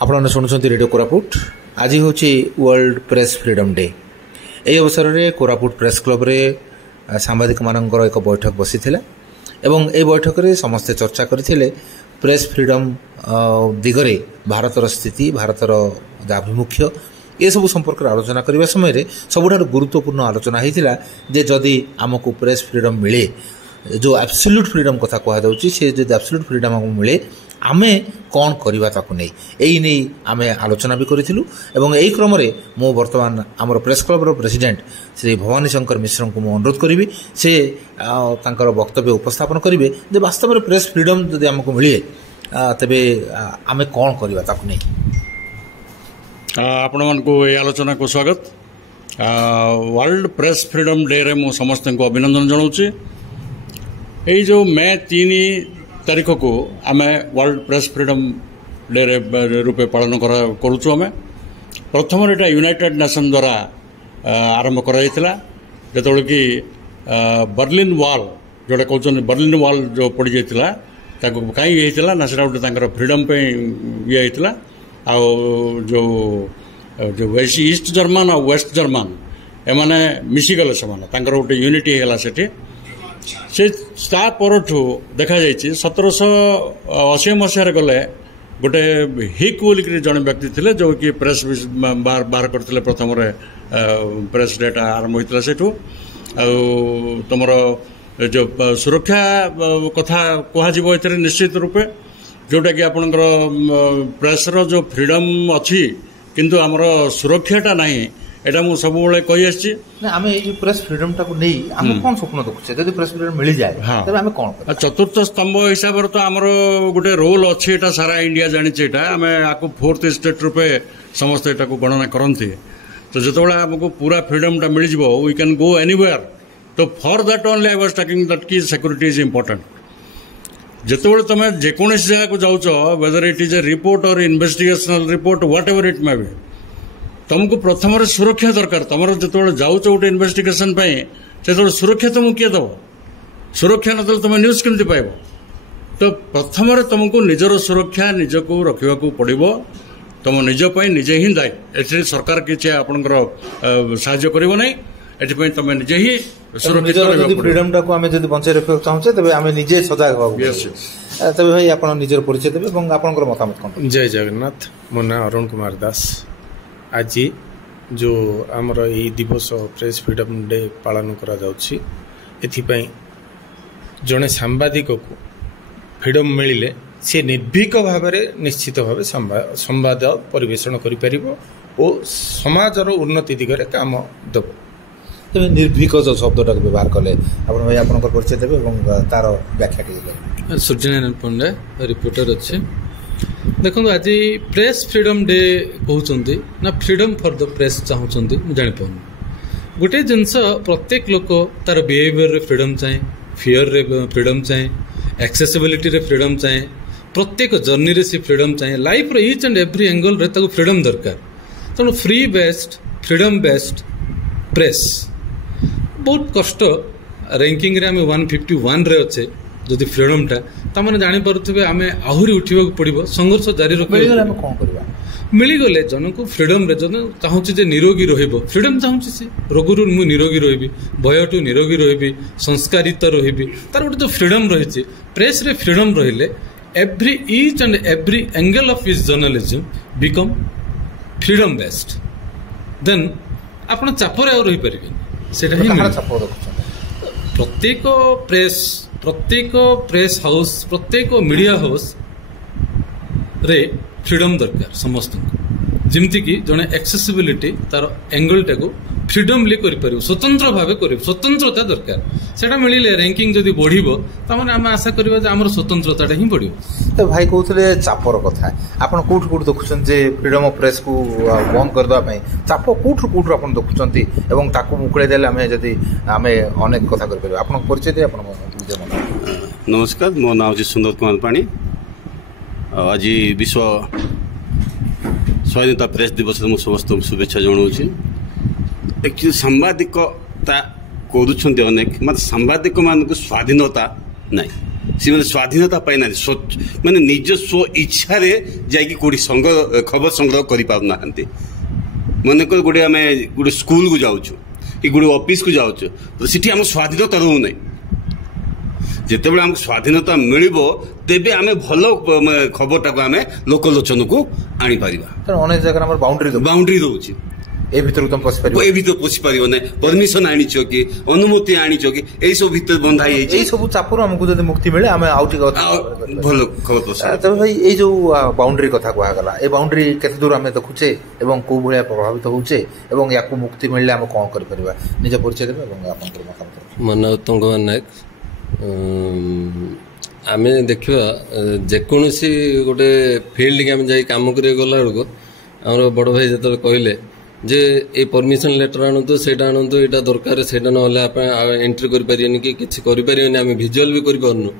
आपने शुणुंट रेडियो कोरापुट आज हूँ वर्ल्ड प्रेस फ्रीडम डे। यही अवसर में कोरापुट प्रेस क्लब रे सांबादिक मानकर एक बैठक बसी एवं ए बैठक में समस्ते चर्चा करथिले प्रेस फ्रीडम दिगरे भारतर स्थिति भारतर आभिमुख्य ये सब संपर्क आलोचना करने समय सबुठार गुरुत्वपूर्ण आलोचना होता जे जदि आमको प्रेस फ्रीडम मिले जो एब्सोल्यूट फ्रीडम कथा कहुच्छी से जो एब्सोल्यूट फ्रीडम आमको मिले आमे कौन करवा ताकू नहीं यही नहीं आमे आलोचना भी करूँ एवं यही क्रम मु बर्तमान आमर press club president Shri Bhabani Shankar Mishra को मु अनुरोध करी से वक्तव्य उपस्थापन करेंगे जे वास्तव में प्रेस फ्रीडम जब आमको मिले तेबे आमे कौन करवा ताकू नहीं। आपण मानकु ए आलोचना को स्वागत। वर्ल्ड प्रेस फ्रीडम डे रे मु समस्त को अभिनंदन जनाऊँगी। यही जो मे 3 तारीख को आम वर्ल्ड प्रेस फ्रीडम डे रूपे पालन करुचु। आम प्रथम एटा यूनाइटेड नेशन द्वारा आरंभ कराइला जो कि बर्लिन वॉल जोटा कहते बर्लिन वॉल जो पड़ जाता कहीं ना से गोटे फ्रीडम पे ये होता आ जो जो ईस्ट जर्मन और वेस्ट जर्मन एमाने मिसिगले से गोटे यूनिटी है से परठू देखा 1780 मसीह गले गोटे हिक बोलिक जड़े व्यक्ति थे जो कि प्रेस बाहर करते प्रथम प्रेस डेटा आरंभ होता से तुम जो सुरक्षा कथा कह निश्चित रूपे जोटा कि आपणकर प्रेस जो फ्रीडम अच्छी किंतु आमर सुरक्षाटा नहीं एटा मु सब कही आसी आम प्रेस फ्रीडम टाक नहीं आम कौन स्वप्न देखुचे जब प्रेस फ्रीडम मिल जाए तब आम कौन चतुर्थ स्तंभ हिसाब तो आमर गोटे रोल अच्छी एटा सारा इंडिया जानी आम आपको 4th स्टेट रूपे समस्त एटा गणना करती तो जो आमको पूरा फ्रीडम मिल जाए वी कैन गो एनीवेयर तो for that only I was talking that की सिक्योरिटी इज इंपोर्टेंट। जितेबाला तुम जेकोसी जगह को जाऊच whether it is a report और investigational report whatever it may be तुमको प्रथम सुरक्षा दरकार तुम जो जाऊच गोटे इन्वेस्टिगेशन से सुरक्षा तुमको किए दब सुरक्षा न तुम न्यूज केमती पाइब तो प्रथम तुमको निजर सुरक्षा निजको रखा पड़ो तुम निजपाई निजे ही दायी ए सरकार किसी आपंकर साहाय्य कर नहीं एटी तुम निजे ही सुरक्षित फ्रीडम टाक आम जब बचाई रखा चाहूचे तेज आम निजे सजग हाँ तेज भाई आप निजर परिचय देते आपंकर मतामत कौन। जय जगन्नाथ मो ना अरुण कुमार दास। आज जो आमर यही दिवस प्रेस फ्रीडम डे पालन करा जाउछि एथिपई जड़े सांबादिक को फ्रीडम मिले सी निर्भीक भाव निश्चित भाव संवाद परिवेषण कर समाजर उन्नति दिगरे काम देव। तेज निर्भीक जो शब्दटा व्यवहार कले भाई आप परिचय देवे तार व्याख्या। सूर्यनारायण पंडा रिपोर्टर अच्छे देखो आज प्रेस फ्रीडम डे कहते ना फ्रीडम फॉर द प्रेस चाहते जापार गोटे जिनस प्रत्येक लोक तार बिहेवियर फ्रीडम चाहे फियर रे फ्रीडम चाहे एक्सेसिबिलिटी रे फ्रीडम चाहे प्रत्येक जर्नी रे सी फ्रीडम चाहे लाइफ रो ईच एंड एवरी एंगल रे ताको फ्रीडम दरकार तेणु free based freedom based press बहुत कष्ट रैंकिंग रे आमे 151 रे अच्छे जदि फ्रीडम टा तमने जानी पारुथिबे आमे आहुरी उठिबा पड़िबो संघर्ष जारी रखिबा कौन करबा मिली गले जन को फ्रीडम रे जन चाहूची जे निरोगी रहिबो फ्रीडम चाहूची से रोगरु मु निरोगी रहिबी भयटू निरोगी रहिबी संस्कारित रहिबी तार गोटे जो फ्रीडम रहिछि प्रेस रे फ्रीडम रहिले every each and every angle of his journalism become freedom based then आपण चापरे आ रहि परिबे सेटा ही प्रत्येक प्रेस हाउस प्रत्येक मीडिया हाउस रे फ्रीडम दरकार समस्त जमती कि जड़े एक्सेसिबिलिटी तार एंगल टाक फ्रीडमली कर स्वतंत्र भाव कर स्वतंत्रता दरकार से मिले रैंकिंग जदि बढ़ो तमें आम आशा करवा आम स्वतंत्रता ही बढ़ो। तो भाई कहते चापर कथा आप Kaut Kaut देखुं freedom of press को बंद करदेवाई चाप कौट कौट आप देखुं मुकुड़े देले आम जदि आम अनेक कथा कर आप परिचय दे नमस्कार मो नाम हूँ सुंदर कुमार पाणी। आज विश्व स्वाधीनता प्रेस दिवस में समस्त शुभेच्छा जनाऊँगी। एक्चुअली सांबादिकता करुँच अनेक मतलब सांबादिक मान स्वाधीनता नहीं ସେମାନେ ସ୍ୱାଧୀନତା ପାଇନାହାନ୍ତି ମାନେ ନିଜ ସ୍ୱ ଇଚ୍ଛାରେ ଯାଇକି କୋଉଠି ଖବର ସଂଗ୍ରହ କରିପାରୁନାହାନ୍ତି। ମନେକର ଆମେ ଗୋଟେ ସ୍କୁଲକୁ ଯାଉଛୁ କି ଗୋଟେ ଅଫିସକୁ ଯାଉଛୁ ତ ସେଠି ଆମ ସ୍ୱାଧୀନତା ରହୁନାହିଁ। ଯେତେବେଳେ ଆମକୁ ସ୍ୱାଧୀନତା ମିଳିବ ତେବେ ଆମେ ଭଲ ଖବରଟାକୁ ଆମେ ଲୋକଲୋଚନକୁ ଆଣିପାରିବା। ଅନେକ ଜାଗାରେ ଆମର ବାଉଣ୍ଡ୍ରି ରହୁଛି, ଏ ଭିତରକୁ ତମେ ପଶିପାରିବ, ଏ ଭିତରେ ପଶିପାରିବ ନାହିଁ, ପରମିଶନ ଆଣିଛ କି ଅନୁମତି ଆଣିଛ କି ଏଇ ସବୁ ଭିତରେ ବନ୍ଧା ହେଇଯାଇଛି। ଏଇ ସବୁ ଚାପରୁ ଆମକୁ ଯଦି ମୁକ୍ତି ମିଳେ ଆମେ ଆଉ ଟିକେ ଭଲ ଖବର ପ୍ରସାର। ତେବେ ଭାଇ ଏଇ ଯୋଉ ବାଉଣ୍ଡ୍ରି କଥା କୁହାଗଲା, ଏ ବାଉଣ୍ଡ୍ରି କେତେ ଦୂର ଆମେ ଦେଖୁଛେ ଏବଂ କୋଉ ଭଳିଆ ପ୍ରଭାବିତ ହଉଛେ ଏବଂ ୟାକୁ ମୁକ୍ତି ମିଳିଲେ ଆମେ କଣ କରିପାରିବା? ନିଜ ପରିଚୟ ଦେବେ ଏବଂ ଆପଣଙ୍କର ମତାମତ। ମୋ ନାଁ ଉତ୍ତମ କୁମାର ନାୟକ। ଆମେ ଦେଖିବା ଯେକୌଣସି ଗୋଟେ ଫିଲ୍ଡକି ଆମେ ଯାଇ କାମ କରିବାକୁ ଗଲା ବେଳକୁ ଆମର ବଡ଼ ଭାଇ ଯେତେବେଳେ କହିଲେ ଯେ ଏ ପରମିଶନ ଲେଟର ଆଣନ୍ତୁ, ସେଇଟା ଆଣନ୍ତୁ, ଏଇଟା ଦରକାର, ସେଇଟା ନହେଲେ ଆପଣ ଏଣ୍ଟ୍ରି କରିପାରିବେନି କି କିଛି କରିପାରିବେନି, ଆମେ ଭିଜୁଆଲ ବି କରିପାରୁନୁ।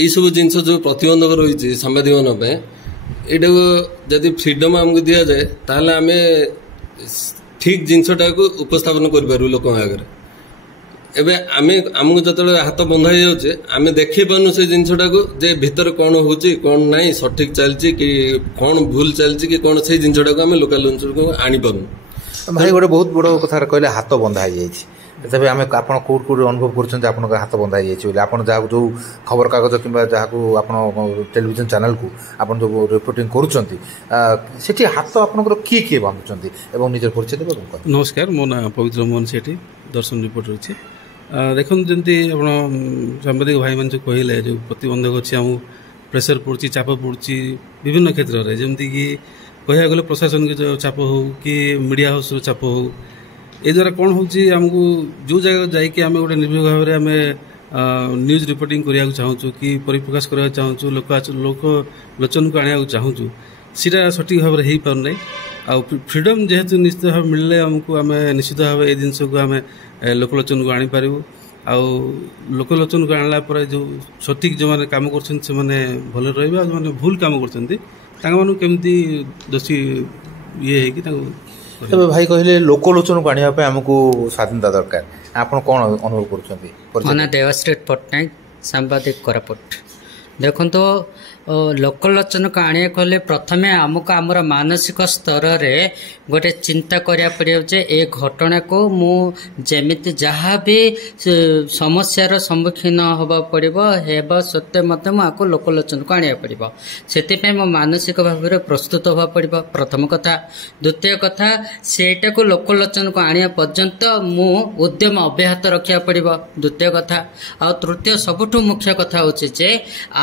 ଏଇସବୁ ଜିନିଷ ଯେଉଁ ପ୍ରତିବନ୍ଧକ ରହିଛି ସାମ୍ବାଦିକମାନଙ୍କ ପାଇଁ, ଏଇଟାକୁ ଯଦି ଫ୍ରିଡମ୍ ଆମକୁ ଦିଆଯାଏ ତାହେଲେ ଆମେ ଠିକ୍ ଜିନିଷଟାକୁ ଉପସ୍ଥାପନ କରିପାରିବୁ ଲୋକଙ୍କ ଆଗରେ। ଏବେ ଆମକୁ ଯେତେବେଳେ ହାତ ବନ୍ଧା ହେଇଯାଉଛି ଆମେ ଦେଖି ପାରୁନୁ ସେ ଜିନିଷଟାକୁ ଯେ ଭିତରେ କ'ଣ ହେଉଛି କ'ଣ ନାହିଁ, ସଠିକ୍ ଚାଲିଛି କି କ'ଣ ଭୁଲ ଚାଲିଛି କି କ'ଣ, ସେଇ ଜିନିଷଟାକୁ ଆମେ ଲୋକାଲ ଅଞ୍ଚଳକୁ ଆଣିପାରୁନୁ। ଭାଇ ଗୋଟେ ବହୁତ ବଡ଼ କଥା କହିଲେ, ହାତ ବନ୍ଧା ହେଇଯାଇଛି। ତେବେ ଆପଣ କୋଉଠି ଅନୁଭବ କରୁଛନ୍ତି ଆପଣଙ୍କ ହାତ ବନ୍ଧା ହେଇଯାଇଛି ବୋଲି? ଆପଣ ଯାହାକୁ ଯୋଉ ଖବରକାଗଜ କିମ୍ବା ଯାହାକୁ ଆପଣ ଟେଲିଭିଜନ ଚ୍ୟାନେଲକୁ ଆପଣ ଯୋଉ ରିପୋର୍ଟିଂ କରୁଛନ୍ତି ସେଠି ହାତ ଆପଣଙ୍କର କିଏ କିଏ ବାନ୍ଧୁଛନ୍ତି ଏବଂ ନିଜର ପରିଚୟ ଦେବେ? ନମସ୍କାର, ମୋ ନାଁ ପବିତ୍ର ମୋହନ ସେଠୀ, ଦର୍ଶନ ରିପୋର୍ଟର ଅଛି। ଦେଖନ୍ତୁ, ଯେମିତି ଆପଣ ସାମ୍ବାଦିକ ଭାଇମାନେ ଯେଉଁ କହିଲେ, ଯେଉଁ ପ୍ରତିବନ୍ଧକ ଅଛି, ଆମକୁ ପ୍ରେସର ପଡ଼ୁଛି, ଚାପ ପଡ଼ୁଛି ବିଭିନ୍ନ କ୍ଷେତ୍ରରେ, ଯେମିତିକି କହିବାକୁ ଗଲେ ପ୍ରଶାସନିକ ଚାପ ହେଉ କି ମିଡ଼ିଆ ହାଉସ୍ର ଚାପ ହେଉ। ଏ ଦ୍ୱାରା କ'ଣ ହେଉଛି, ଆମକୁ ଯେଉଁ ଜାଗାକୁ ଯାଇକି ଆମେ ଗୋଟେ ନିର୍ଭୀକ ଭାବରେ ଆମେ ନ୍ୟୁଜ୍ ରିପୋର୍ଟିଂ କରିବାକୁ ଚାହୁଁଛୁ କି ପରିପ୍ରକାଶ କରିବାକୁ ଚାହୁଁଛୁ, ଲୋକଲୋଚନକୁ ଆଣିବାକୁ ଚାହୁଁଛୁ, ସେଇଟା ସଠିକ୍ ଭାବରେ ହେଇପାରୁନାହିଁ। ଆଉ ଫ୍ରିଡମ୍ ଯେହେତୁ ନିଶ୍ଚିତ ଭାବେ ମିଳିଲେ ଆମକୁ ଆମେ ନିଶ୍ଚିତ ଭାବେ ଏ ଜିନିଷକୁ ଆମେ ଲୋକଲୋଚନକୁ ଆଣିପାରିବୁ। ଆଉ ଲୋକଲୋଚନକୁ ଆଣିଲା ପରେ ଯେଉଁ ସଠିକ୍ ଯେଉଁମାନେ କାମ କରୁଛନ୍ତି ସେମାନେ ଭଲରେ ରହିବେ, ଆଉ ଯେଉଁମାନେ ଭୁଲ କାମ କରୁଛନ୍ତି ତାଙ୍କମାନଙ୍କୁ କେମିତି ଦୋଷୀ ହେଇକି ତାଙ୍କୁ। ତେବେ ଭାଇ କହିଲେ ଲୋକଲୋଚନକୁ ଆଣିବା ପାଇଁ ଆମକୁ ସ୍ୱାଧୀନତା ଦରକାର, ଆପଣ କ'ଣ ଅନୁଭବ କରୁଛନ୍ତି? ମୋ ନାଁ ଦେବାଶ୍ରୀ ପଟ୍ଟନାୟକ, ସାମ୍ବାଦିକ, କୋରାପୁଟ। ଦେଖନ୍ତୁ, ଲୋକଲୋଚନକୁ ଆଣିବାକୁ ହେଲେ ପ୍ରଥମେ ଆମକୁ ଆମର ମାନସିକ ସ୍ତରରେ ଗୋଟେ ଚିନ୍ତା କରିବାକୁ ପଡ଼ିବ ଯେ ଏ ଘଟଣାକୁ ମୁଁ ଯେମିତି ଯାହା ବି ସମସ୍ୟାର ସମ୍ମୁଖୀନ ହେବାକୁ ପଡ଼ିବ, ହେବା ସତ୍ତ୍ୱେ ମଧ୍ୟ ମୁଁ ଆକୁ ଲୋକଲୋଚନକୁ ଆଣିବାକୁ ପଡ଼ିବ। ସେଥିପାଇଁ ମୋ ମାନସିକ ଭାବରେ ପ୍ରସ୍ତୁତ ହେବାକୁ ପଡ଼ିବ, ପ୍ରଥମ କଥା। ଦ୍ୱିତୀୟ କଥା, ସେଇଟାକୁ ଲୋକଲୋଚନକୁ ଆଣିବା ପର୍ଯ୍ୟନ୍ତ ମୁଁ ଉଦ୍ୟମ ଅବ୍ୟାହତ ରଖିବାକୁ ପଡ଼ିବ, ଦ୍ୱିତୀୟ କଥା। ଆଉ ତୃତୀୟ ସବୁଠୁ ମୁଖ୍ୟ କଥା ହେଉଛି ଯେ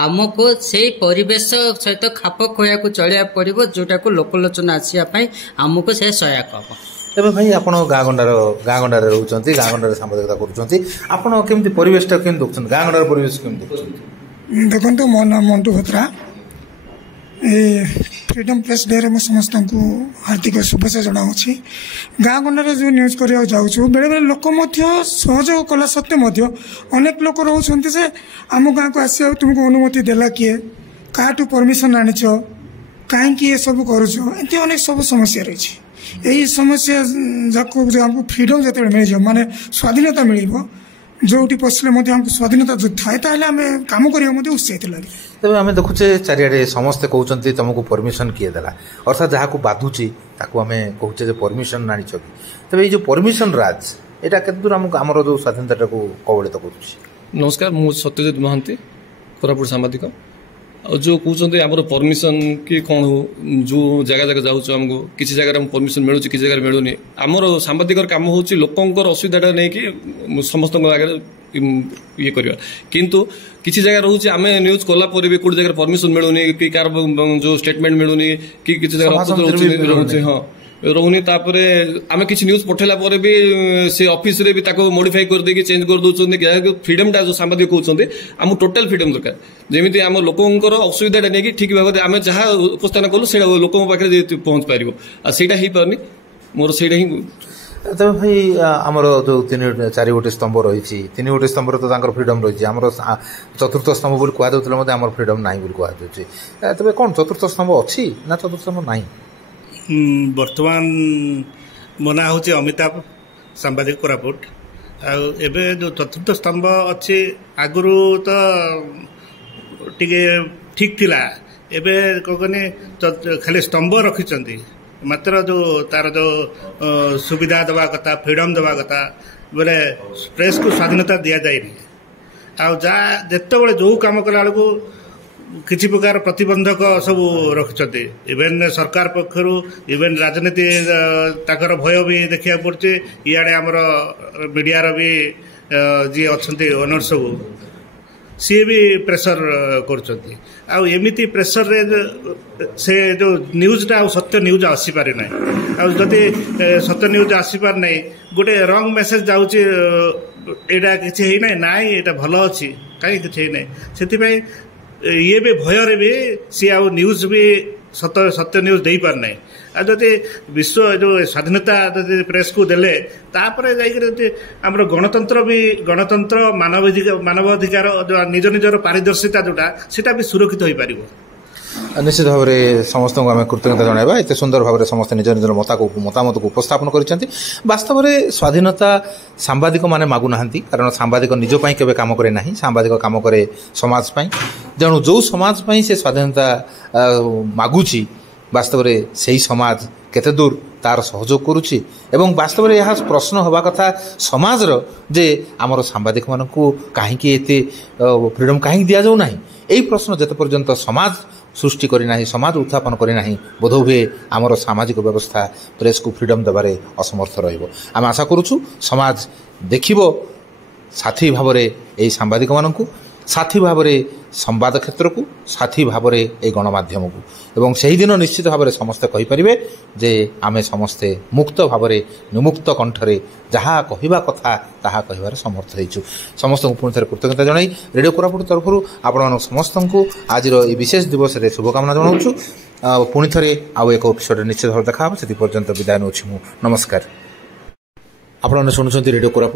ଆମକୁ ସେଇ ପରିବେଶ ସହିତ ଖାପ ଖୁଆଇବାକୁ ଚଳିବାକୁ ପଡ଼ିବ ଯେଉଁଟାକୁ ଲୋକଲୋଚନ ଆସିବା ପାଇଁ ଆମକୁ ସେ ସହାୟକ ହେବ। ତେବେ ଭାଇ ଆପଣ ଗାଁ ଗଣ୍ଡାରେ ରହୁଛନ୍ତି, ଗାଁ ଗଣ୍ଡାରେ ସାମ୍ବାଦିକତା କରୁଛନ୍ତି, ଆପଣ କେମିତି ପରିବେଶଟା କେମିତି ଦେଖୁଛନ୍ତି? ଗାଁ ଗଣ୍ଡାର ପରିବେଶ କେମିତି ଦେଖୁଛନ୍ତି? ଦେଖନ୍ତୁ, ମୋ ନାଁ ମଣ୍ଟୁ ଭତ୍ରା। ଏ ଫ୍ରିଡମ୍ ପ୍ରେସ୍ ଡେରେ ମୁଁ ସମସ୍ତଙ୍କୁ ହାର୍ଦ୍ଦିକ ଶୁଭେଚ୍ଛା ଜଣାଉଛି। ଗାଁ ଗଣ୍ଡାରେ ଯେଉଁ ନ୍ୟୁଜ୍ କରିବାକୁ ଯାଉଛୁ, ବେଳେବେଳେ ଲୋକ ମଧ୍ୟ ସହଯୋଗ କଲା ସତ୍ତ୍ୱେ ମଧ୍ୟ ଅନେକ ଲୋକ ରହୁଛନ୍ତି ଯେ ଆମ ଗାଁକୁ ଆସିବାକୁ ତୁମକୁ ଅନୁମତି ଦେଲା କିଏ, କାହାଠୁ ପରମିସନ୍ ଆଣିଛ, କାହିଁକି ଏସବୁ କରୁଛ, ଏମିତି ଅନେକ ସବୁ ସମସ୍ୟା ରହିଛି। ଏହି ସମସ୍ୟା ଯାକୁ ଆମକୁ ଫ୍ରିଡମ୍ ଯେତେବେଳେ ମିଳିଯିବ, ମାନେ ସ୍ୱାଧୀନତା ମିଳିବ, ଯେଉଁଠି ପଶିଲେ ମଧ୍ୟ ଆମକୁ ସ୍ୱାଧୀନତା ଥାଏ, ତାହେଲେ ଆମେ କାମ କରିବାକୁ ମଧ୍ୟ ଉତ୍ସାହିତ ଲାଗେ। ତେବେ ଆମେ ଦେଖୁଛେ ଚାରିଆଡ଼େ ସମସ୍ତେ କହୁଛନ୍ତି ତୁମକୁ ପରମିସନ୍ କିଏ ଦେଲା, ଅର୍ଥାତ୍ ଯାହାକୁ ବାଧୁଛି ତାକୁ ଆମେ କହୁଛେ ଯେ ପରମିସନ୍ ଆଣିଛ କି। ତେବେ ଏଇ ଯେଉଁ ପରମିସନ୍ ରାଜ, ଏଇଟା କେତେ ଦୂର ଆମକୁ ଆମର ଯେଉଁ ସ୍ୱାଧୀନତାଟାକୁ କବଳିତ କରୁଛି? ନମସ୍କାର, ମୁଁ ସତ୍ୟଜିତ ମହାନ୍ତି, କୋରାପୁଟ ସାମ୍ବାଦିକ। ଆଉ ଯେଉଁ କହୁଛନ୍ତି ଆମର ପରମିସନ୍ କି କ'ଣ ହଉ, ଯେଉଁ ଜାଗା ଯାଉଛୁ ଆମକୁ କିଛି ଜାଗାରେ ଆମକୁ ପରମିସନ୍ ମିଳୁଛି, କିଛି ଜାଗାରେ ମିଳୁନି। ଆମର ସାମ୍ବାଦିକର କାମ ହେଉଛି ଲୋକଙ୍କର ଅସୁବିଧାଟା ନେଇକି ସମସ୍ତଙ୍କ ଆଗରେ ଇଏ କରିବା। କିନ୍ତୁ କିଛି ଜାଗା ରହୁଛି ଆମେ ନ୍ୟୁଜ୍ କଲା ପରେ ବି କେଉଁଠି ଜାଗାରେ ପରମିସନ୍ ମିଳୁନି କି କାହାର ଯେଉଁ ଷ୍ଟେଟମେଣ୍ଟ ମିଳୁନି କି କିଛି ଜାଗାରେ ରହୁଛି, ହଁ ରହୁନି। ତାପରେ ଆମେ କିଛି ନ୍ୟୁଜ୍ ପଠେଇଲା ପରେ ବି ସେ ଅଫିସରେ ବି ତାକୁ ମୋଡିଫାଇ କରିଦେଇକି ଚେଞ୍ଜ କରିଦେଉଛନ୍ତି। ଫ୍ରିଡମ୍ଟା ଯେଉଁ ସାମ୍ବାଦିକ କହୁଛନ୍ତି, ଆମକୁ ଟୋଟାଲ ଫ୍ରିଡମ୍ ଦରକାର, ଯେମିତି ଆମ ଲୋକଙ୍କର ଅସୁବିଧାଟା ନେଇକି ଠିକ୍ ଭାବରେ ଆମେ ଯାହା ଉପସ୍ଥାନ କଲୁ ସେଇଟା ଲୋକଙ୍କ ପାଖରେ ପହଞ୍ଚି ପାରିବ। ଆଉ ସେଇଟା ହେଇପାରୁନି, ମୋର ସେଇଟା ହିଁ। ତେବେ ଭାଇ ଆମର ଯେଉଁ 4 ସ୍ତମ୍ଭ ରହିଛି, 3 ସ୍ତମ୍ଭରେ ତ ତାଙ୍କର ଫ୍ରିଡମ୍ ରହିଛି, ଆମର 4ର୍ଥ ସ୍ତମ୍ଭ ବୋଲି କୁହାଯାଉଥିଲେ ମଧ୍ୟ ଆମର ଫ୍ରିଡମ୍ ନାହିଁ ବୋଲି କୁହାଯାଉଛି। ତେବେ କ'ଣ 4ର୍ଥ ସ୍ତମ୍ଭ ଅଛି ନା 4ର୍ଥ ସ୍ତମ୍ଭ ନାହିଁ? ବର୍ତ୍ତମାନ ମୋ ନାଁ ହେଉଛି ଅମିତାଭ, ସାମ୍ବାଦିକ, କୋରାପୁଟ। ଆଉ ଏବେ ଯେଉଁ ଚତୁର୍ଥ ସ୍ତମ୍ଭ ଅଛି ଆଗରୁ ତ ଟିକେ ଠିକ୍ ଥିଲା, ଏବେ କହନି ଖାଲି ସ୍ତମ୍ଭ ରଖିଛନ୍ତି, ମାତ୍ର ଯେଉଁ ତାର ଯେଉଁ ସୁବିଧା ଦେବା କଥା, ଫ୍ରିଡମ୍ ଦେବା କଥା, ବୋଲେ ପ୍ରେସ୍କୁ ସ୍ୱାଧୀନତା ଦିଆଯାଇନି। ଆଉ ଯାହା ଯେତେବେଳେ ଯେଉଁ କାମ କଲା ବେଳକୁ କିଛି ପ୍ରକାର ପ୍ରତିବନ୍ଧକ ସବୁ ରଖୁଛନ୍ତି, ଇଭେନ୍ ସରକାର ପକ୍ଷରୁ, ଇଭେନ୍ ରାଜନୀତି ତାଙ୍କର ଭୟ ବି ଦେଖିବାକୁ ପଡ଼ୁଛି। ଇଆଡ଼େ ଆମର ମିଡ଼ିଆର ବି ଯିଏ ଅଛନ୍ତି ଓନର ସବୁ, ସିଏ ବି ପ୍ରେସର କରୁଛନ୍ତି। ଆଉ ଏମିତି ପ୍ରେସରରେ ସେ ଯେଉଁ ନ୍ୟୁଜ୍ଟା ଆଉ ସତ୍ୟ ନ୍ୟୁଜ୍ ଆସିପାରେ ନାହିଁ। ଆଉ ଯଦି ସତ୍ୟ ନ୍ୟୁଜ୍ ଆସିପାରେ ନାହିଁ, ଗୋଟେ ରଙ୍ଗ ମେସେଜ ଯାଉଛି, ଏଇଟା କିଛି ହେଇନାହିଁ, ନାଇଁ ଏଇଟା ଭଲ ଅଛି, କାହିଁକି କିଛି ହେଇନାହିଁ। ସେଥିପାଇଁ ଇଏ ବି ଭୟରେ ବି ସିଏ ଆଉ ନ୍ୟୁଜ୍ ବି ସତ୍ୟ ନ୍ୟୁଜ୍ ଦେଇପାରୁନାହିଁ। ଆଉ ଯଦି ବିଶ୍ୱ ଯେଉଁ ସ୍ୱାଧୀନତା ଯଦି ପ୍ରେସ୍କୁ ଦେଲେ, ତାପରେ ଯାଇକରି ଯଦି ଆମର ଗଣତନ୍ତ୍ର ମାନବାଧିକାର ନିଜ ନିଜର ପାରିଦର୍ଶିତା ଯେଉଁଟା, ସେଇଟା ବି ସୁରକ୍ଷିତ ହୋଇପାରିବ। ନିଶ୍ଚିତ ଭାବରେ ସମସ୍ତଙ୍କୁ ଆମେ କୃତଜ୍ଞତା ଜଣାଇବା। ଏତେ ସୁନ୍ଦର ଭାବରେ ସମସ୍ତେ ନିଜ ନିଜର ମତାମତକୁ ଉପସ୍ଥାପନ କରିଛନ୍ତି। ବାସ୍ତବରେ ସ୍ୱାଧୀନତା ସାମ୍ବାଦିକମାନେ ମାଗୁନାହାନ୍ତି, କାରଣ ସାମ୍ବାଦିକ ନିଜ ପାଇଁ କେବେ କାମ କରେ ନାହିଁ, ସାମ୍ବାଦିକ କାମ କରେ ସମାଜ ପାଇଁ। ତେଣୁ ଯେଉଁ ସମାଜ ପାଇଁ ସେ ସ୍ୱାଧୀନତା ମାଗୁଛି, ବାସ୍ତବରେ ସେହି ସମାଜ କେତେ ଦୂର ତାର ସହଯୋଗ କରୁଛି, ଏବଂ ବାସ୍ତବରେ ଏହା ପ୍ରଶ୍ନ ହେବା କଥା ସମାଜର ଯେ ଆମର ସାମ୍ବାଦିକମାନଙ୍କୁ କାହିଁକି ଏତେ ଫ୍ରିଡମ୍ କାହିଁକି ଦିଆଯାଉ ନାହିଁ। ଏହି ପ୍ରଶ୍ନ ଯେତେ ପର୍ଯ୍ୟନ୍ତ ସମାଜ ସୃଷ୍ଟି କରିନାହିଁ, ସମାଜ ଉତ୍ଥାପନ କରିନାହିଁ, ବୋଧହୁଏ ଆମର ସାମାଜିକ ବ୍ୟବସ୍ଥା ପ୍ରେସ୍କୁ ଫ୍ରିଡମ୍ ଦେବାରେ ଅସମର୍ଥ ରହିବ। ଆମେ ଆଶା କରୁଛୁ ସମାଜ ଦେଖିବ ସାଥୀ ଭାବରେ ଏହି ସାମ୍ବାଦିକମାନଙ୍କୁ, ସାଥୀ ଭାବରେ ସମ୍ବାଦ କ୍ଷେତ୍ରକୁ, ସାଥୀ ଭାବରେ ଏହି ଗଣମାଧ୍ୟମକୁ, ଏବଂ ସେହିଦିନ ନିଶ୍ଚିତ ଭାବରେ ସମସ୍ତେ କହିପାରିବେ ଯେ ଆମେ ସମସ୍ତେ ମୁକ୍ତ ଭାବରେ ନିମୁକ୍ତ କଣ୍ଠରେ ଯାହା କହିବା କଥା ତାହା କହିବାରେ ସମର୍ଥ ହୋଇଛୁ। ସମସ୍ତଙ୍କୁ ପୁଣି ଥରେ କୃତଜ୍ଞତା ଜଣାଇ ରେଡ଼ିଓ କୋରାପୁଟ ତରଫରୁ ଆପଣମାନଙ୍କୁ ସମସ୍ତଙ୍କୁ ଆଜିର ଏହି ବିଶେଷ ଦିବସରେ ଶୁଭକାମନା ଜଣାଉଛୁ। ପୁଣି ଥରେ ଆଉ ଏକ ଏପିସୋଡ଼ରେ ନିଶ୍ଚିତ ଭାବରେ ଦେଖା ହେବ। ସେଥି ପର୍ଯ୍ୟନ୍ତ ବିଦାୟ ନେଉଛି ମୁଁ। ନମସ୍କାର। ଆପଣମାନେ ଶୁଣୁଛନ୍ତି ରେଡ଼ିଓ କୋରାପୁଟ।